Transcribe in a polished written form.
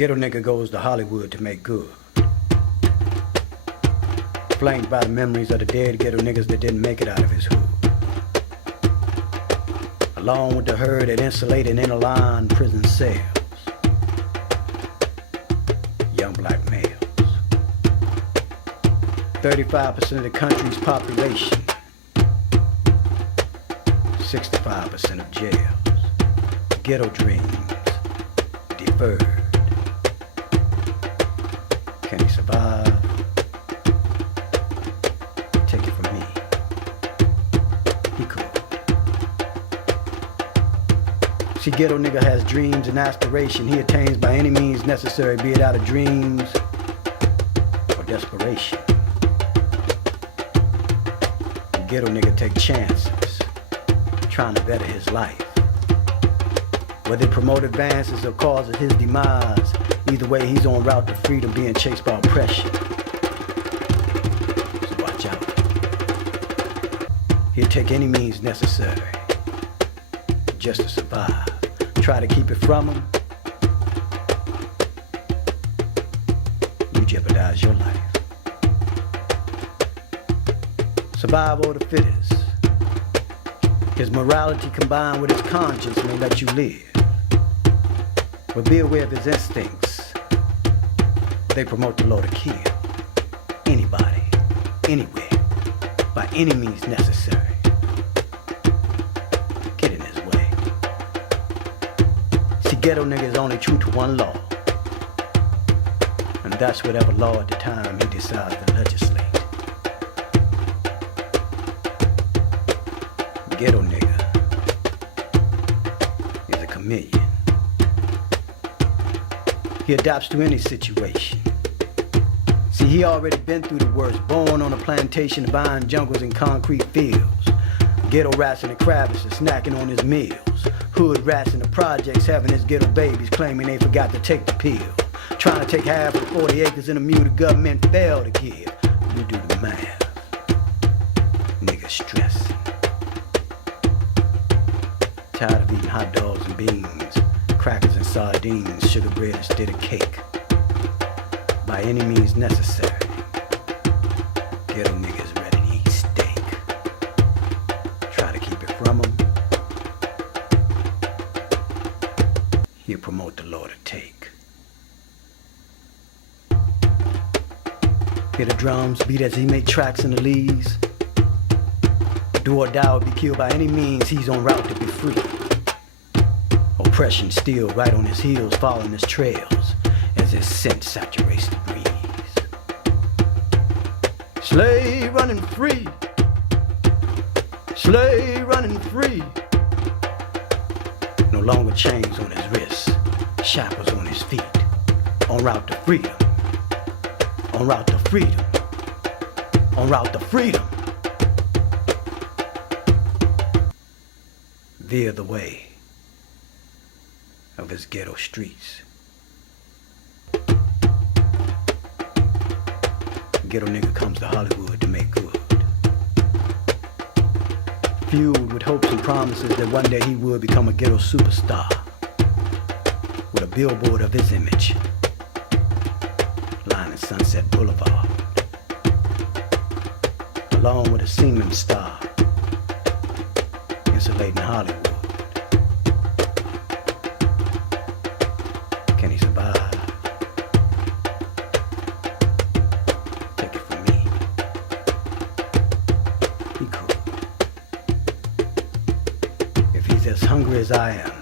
Ghetto nigga goes to Hollywood to make good. Flanked by the memories of the dead ghetto niggas that didn't make it out of his hood. Along with the herd that insulated inner-line prison cells. Young black males. 35% of the country's population. 65% of jails. Ghetto dreams deferred. Can he survive? Take it from me. He could. See, ghetto nigga has dreams and aspiration he attains by any means necessary, be it out of dreams or desperation. Ghetto nigga take chances, trying to better his life. Whether it promote advances or causes his demise, either way he's on route to freedom, being chased by oppression. So watch out. He'll take any means necessary just to survive. Try to keep it from him, you jeopardize your life. Survival of the fittest. His morality combined with his conscience may let you live. But be aware of his instincts. They promote the law to kill. Anybody, anywhere, by any means necessary. Get in his way. See, ghetto nigga is only true to one law. And that's whatever law at the time he decides to legislate. Ghetto nigga is a chameleon. He adapts to any situation. See, he already been through the worst. Born on a plantation of vine jungles and concrete fields. Ghetto rats in the crevices snacking on his meals. Hood rats in the projects having his ghetto babies claiming they forgot to take the pill. Trying to take half of 40 acres in a mule the government failed to give. You do the math. Nigga stressing. Tired of eating hot dogs and beans, crackers and sardines, sugar bread instead of cake. By any means necessary, ghetto niggas ready to eat steak. Try to keep it from him, he'll promote the law to take. Hear the drums beat as he make tracks in the leaves. Do or die or be killed by any means, he's on route to be free. Oppression still right on his heels, following his trails as his scent saturates the breeze. Slave running free, slave running free. No longer chains on his wrists, shackles on his feet. En route to freedom, en route to freedom, en route to freedom. Veer the way of his ghetto streets. Ghetto nigga comes to Hollywood to make good. Fueled with hopes and promises that one day he would become a ghetto superstar with a billboard of his image lining Sunset Boulevard, along with a seeming star insulating Hollywood. Can he survive? Take it from me. He could. If he's as hungry as I am,